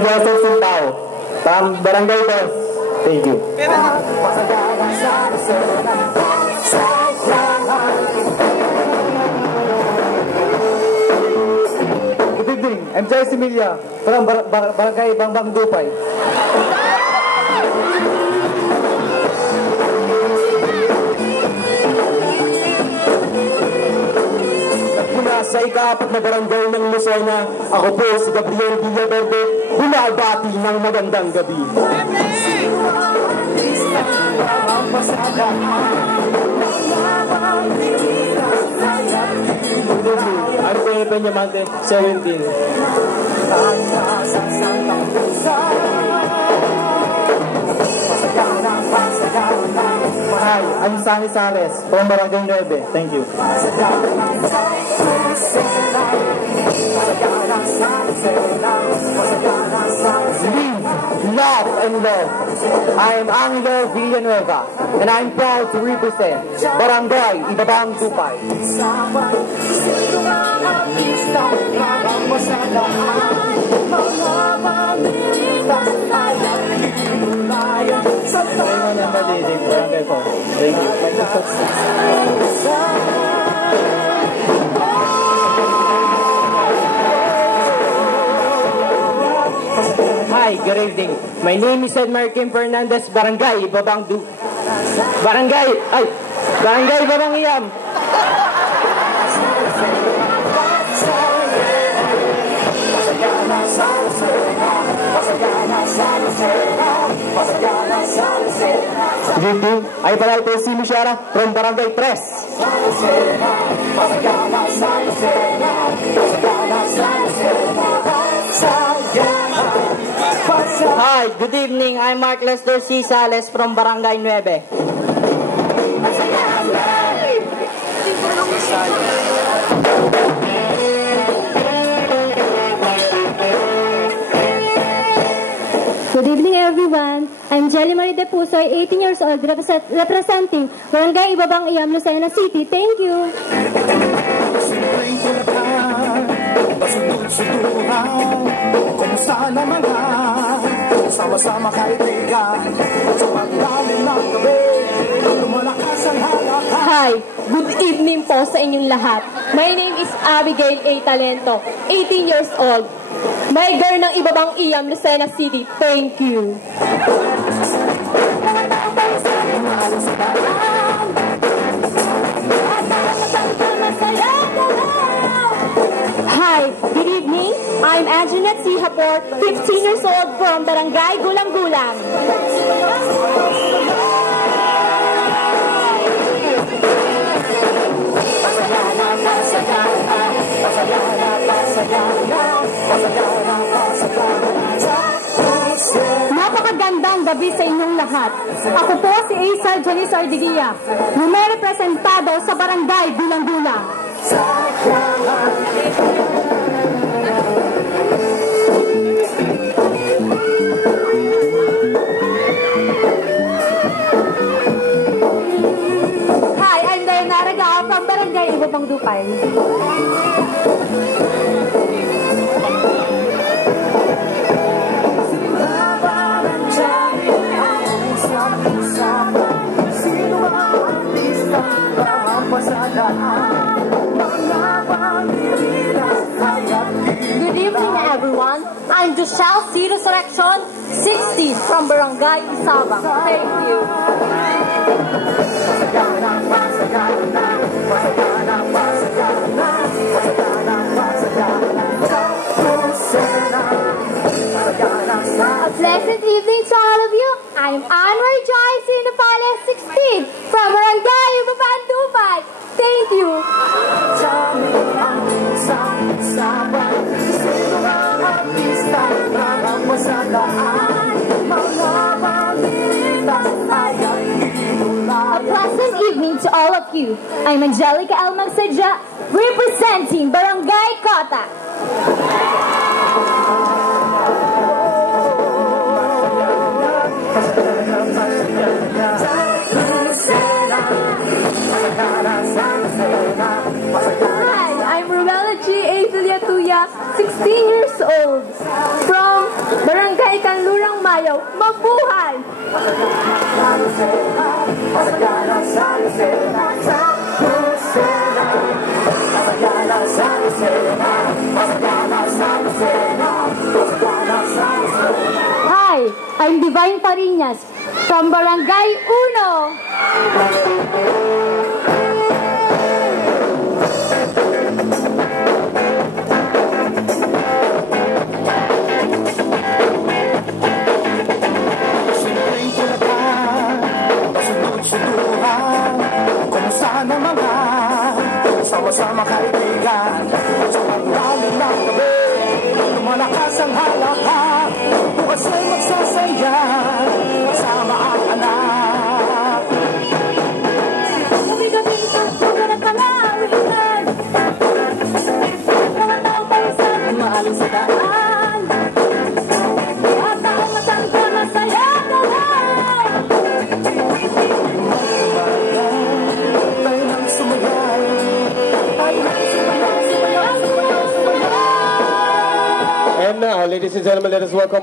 Joseph Sumpao, Barangay Boss. Thank you. Good evening. I'm Joyce Emilia from Barangay Bangbang Dupay. Sa ika-4 na barangay ng Lucena, ako po si Gabriel Villaverde, bumabati ng magandang gabi. I'm Kuya Peñamante, 17. Hi, I'm Sammy Sares from Barangay 9. Thank you. Live, love, and love. I am Angelo Villanueva, and I'm proud to represent Barangay Ibabang Dupay. Thank you. Hi, good evening. My name is Edmar Kim Fernandez, Barangay Ibabang Barangay Ibabang Iyam. Good evening. I pala ito si Michara from Barangay 3. Hi, good evening. I'm Mark Lester C. Sales from Barangay 9. Good evening, everyone. I'm Jelly Marie De Pusoy, 18 years old, representing Barangay Ibabang Iyam, Lucena City. Thank you. Kumusta naman ha? Sama-sama kaibigan sa paglalim ng gabi, lumalakas ang halaka. Hi, good evening po sa inyong lahat. My name is Abigail A. Talento, 18 years old, Mayor ng Ibabang Iyam, Lucena City. Thank you. Hi, good evening. I'm Anjanette C. Hapor, 15 years old from Barangay Gulang-Gulang. Napakagandang gabi sa inyong lahat. Ako po si Aisal Janice Ardigia, numerepresentado sa Barangay Gulang-Gulang. Hi, I'm Dayanara Gao from Barangay Ibabang Dupay. Good evening, everyone. I'm Joshelle C. Resurrection, 16, from Barangay Isabang. Thank you. A pleasant evening to all of you. I'm Anwar Joyce in the Palace 16, from Barangay Ibabang Dupay. Thank you. A pleasant evening to all of you. I'm Angelica L. Magsadja, representing Barangay Kota. Hi, I'm Rubella G. A. Ziliatuya, 16 years old, from Mabuhay! Hi, I'm Divine Parinas from Barangay Uno. Sana mga sama-sama kaibigan sa pagdami ng gabi, lumalakas ang halakhak, bukas ay magsasaya kasama ang anak. Gabi-gabi sa sugar at pangawitan, mga tao tayo sa umaalis sa daan, at taong matanda masaya ka lang. And now, ladies and gentlemen, let us welcome